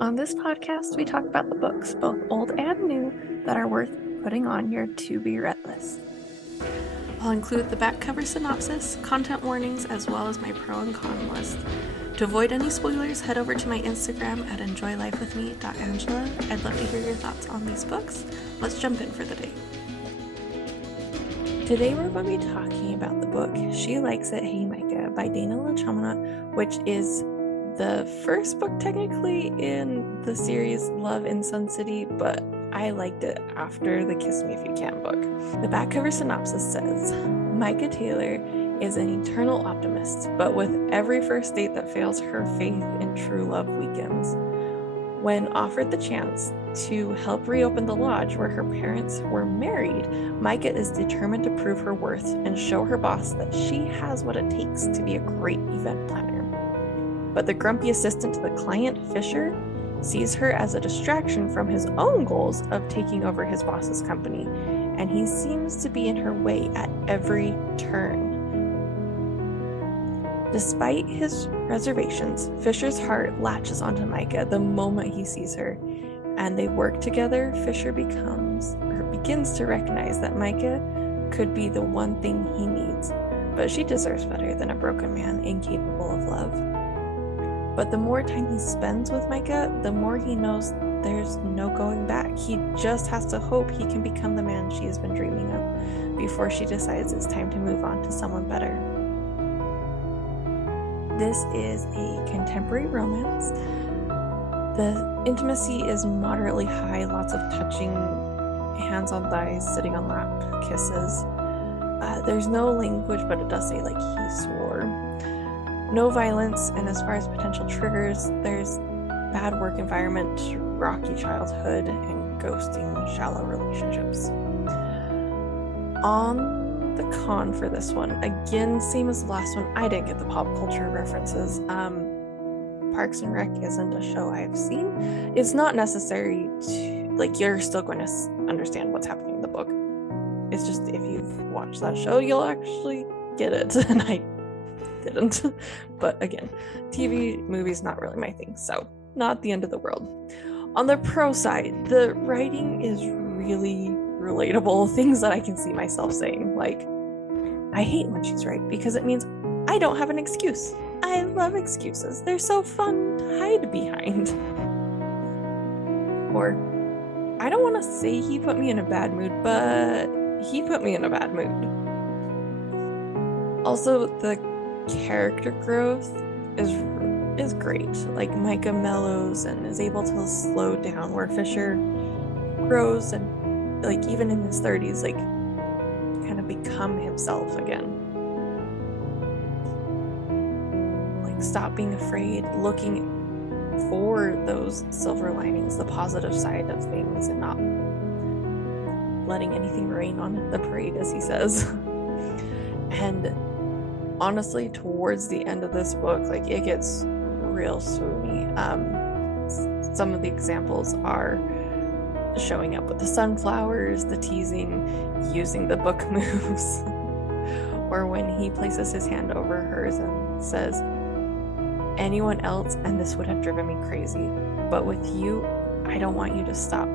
On this podcast, we talk about the books, both old and new, that are worth putting on your to-be-read list. I'll include the back cover synopsis, content warnings, as well as my pro and con list. To avoid any spoilers, head over to my Instagram at enjoylifewithme.angela. I'd love to hear your thoughts on these books. Let's jump in for the day. Today we're going to be talking about the book She Likes It, Hey Micah by LeCheminant, which is the first book technically in the series Love in Sun City, but I liked it after the Kiss Me If You Can book. The back cover synopsis says, Micah Taylor is an eternal optimist, but with every first date that fails, her faith in true love weakens. When offered the chance to help reopen the lodge where her parents were married, Micah is determined to prove her worth and show her boss that she has what it takes to be a great event planner. But the grumpy assistant to the client, Fisher, sees her as a distraction from his own goals of taking over his boss's company, and he seems to be in her way at every turn. Despite his reservations, Fisher's heart latches onto Micah the moment he sees her, and they work together. Fisher begins to recognize that Micah could be the one thing he needs, but she deserves better than a broken man incapable of love. But the more time he spends with Micah, the more he knows there's no going back. He just has to hope he can become the man she has been dreaming of before she decides it's time to move on to someone better. This is a contemporary romance. The intimacy is moderately high, lots of touching, hands on thighs, sitting on lap, kisses. There's no language, but it does say like he swore. No violence, and as far as potential triggers, there's bad work environment, rocky childhood, and ghosting, shallow relationships. On the con for this one, again, same as the last one, I didn't get the pop culture references. Parks and Rec isn't a show I've seen. It's not necessary to, you're still going to understand what's happening in the book. It's just if you've watched that show, you'll actually get it, and I didn't. But again, TV, movies, not really my thing, so not the end of the world. On the pro side, the writing is really relatable, things that I can see myself saying, like, I hate when she's right because it means I don't have an excuse. I love excuses. They're so fun to hide behind. Or, I don't want to say he put me in a bad mood, but he put me in a bad mood. Also, the character growth is great. Like, Micah mellows and is able to slow down, where Fisher grows and, like, even in his 30s, like, kind of become himself again. Like, stop being afraid, looking for those silver linings, the positive side of things, and not letting anything rain on the parade, as he says. And honestly, towards the end of this book, like, it gets real swoony. Some of the examples are showing up with the sunflowers, the teasing, using the book moves, or when he places his hand over hers and says, anyone else and this would have driven me crazy, but with you, I don't want you to stop.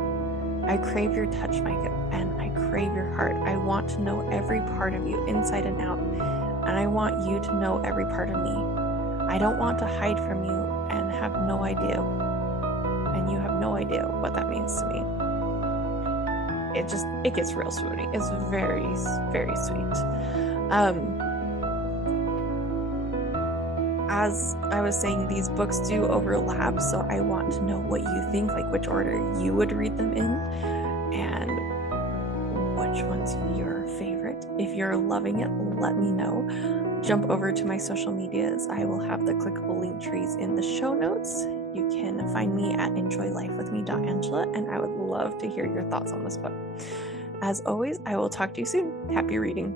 I crave your touch, Micah, and I crave your heart. I want to know every part of you, inside and out, and I want you to know every part of me. I don't want to hide from you and have no idea, and you have no idea what that means to me. It gets real swoony. It's very, very sweet. As I was saying, these books do overlap, so I want to know what you think, like which order you would read them in, and which one's your favorite. If you're loving it, let me know. Jump over to my social medias. I will have the clickable link trees in the show notes. You can find me at enjoylifewithme.angela, and I would love to hear your thoughts on this book. As always, I will talk to you soon. Happy reading.